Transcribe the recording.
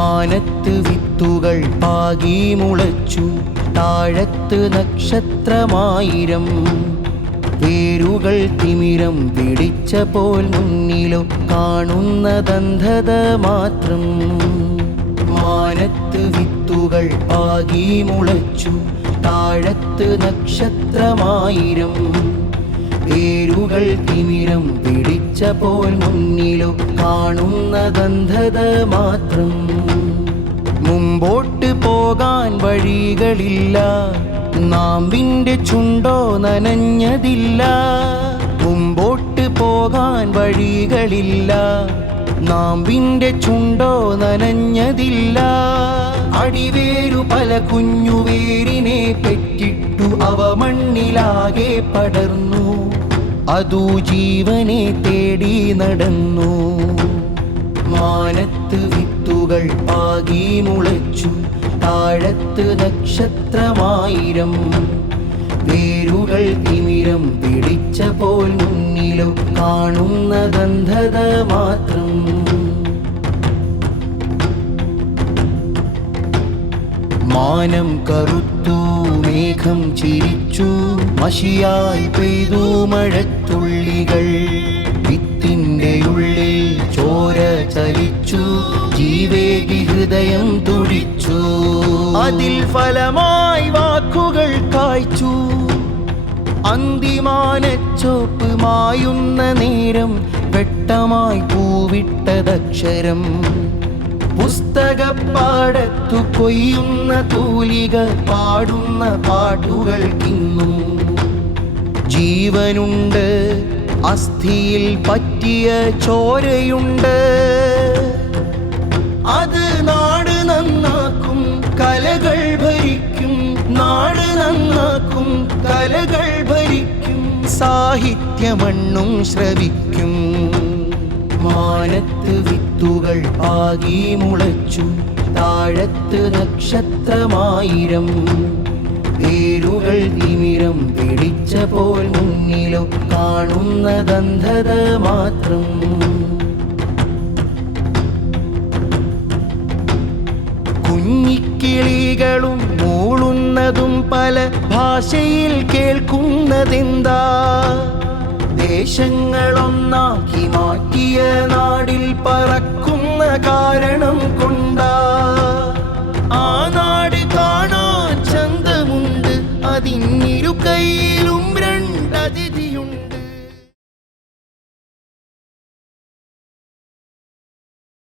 മാനത്ത് വിത്തുകൾ പാകി മുളച്ചു, താഴത്ത് നക്ഷത്രമായിരം. വേരുകൾ തിമിരം പിടിച്ച പോൽ മുന്നിലോ കാണുന്നതന്ധത മാത്രം. മാനത്ത് വിത്തുകൾ പാകി മുളച്ചു, താഴത്ത് നക്ഷത്രമായിരം. വേരുകൾ തിമിരം പിടിച്ച പോൽ മുന്നിലോ കാണുന്നതന്ധത മാത്രം. മുമ്പോട്ട് പോകാൻ വഴികളില്ല, നാമ്പിൻ്റെ ചുണ്ടോ നനഞ്ഞതില്ല. മുമ്പോട്ട് പോകാൻ വഴികളില്ല, നാമ്പിൻ്റെ ചുണ്ടോ നനഞ്ഞതില്ല. അടിവേരു പല കുഞ്ഞുവേരിനെ പെറ്റിട്ടു അവ മണ്ണിലാകെ പടർന്നു, അതു ജീവനെ തേടി നടന്നു. മാനത്ത് വിത്തുകൾ പാകി മുളച്ചു, താഴത്ത് നക്ഷത്രമായിരം. വേരുകൾ തിമിരം പിടിച്ച പോൽ മുന്നിലോ കാണുന്നതന്ധത മാത്രം. മാനം കറുത്തു, മേഘം ചിരിച്ചു, മഷിയായി പെയ്തു മഴത്തുള്ളികൾ. വിത്തിൻ്റെ ഉള്ളിൽ ചോര ചലിച്ചു, ജീവേകി ഹൃദയം തുടിച്ചു. അതിൽ ഫലമായി വാക്കുകൾ കായ്ച്ചു, അന്തിമാനച്ചോപ്പ് മായുന്ന നേരം വെട്ടമായി പൂവിട്ടതക്ഷരം. പുസ്തകപ്പാടത്തു കൊയ്യുന്ന തൂലിക പാടുന്ന പാട്ടുകൾക്കിന്നും ജീവനുണ്ട്, അസ്ഥിയിൽ പറ്റിയ ചോരയുണ്ട്. അത് നാട് നന്നാക്കും, കലകൾ ഭരിക്കും. നാട് നന്നാക്കും, കലകൾ ഭരിക്കും. സാഹിത്യമണ്ണും ശ്രവിക്കും. മാനത്ത് വിത്തുകൾ പാകി മുളച്ചു, താഴത്ത് നക്ഷത്രമായിരം. വേരുകൾ തിമിരം പിടിച്ച പോൽ മുന്നിലോ കാണുന്നതന്ധത മാത്രം. കുഞ്ഞിക്കിളികളും മൂളുന്നതും പല ഭാഷയിൽ കേൾക്കുന്നതെന്താ? ദേശങ്ങളൊന്നാക്കി മാറ്റിയ നാടിൽ പറക്കുന്ന കാരണം കൊണ്ടാ. ആ നാട് കാണാൻ ചന്തമുണ്ട്, അതിന്നിരു കൈയിലും രണ്ടതിഥി.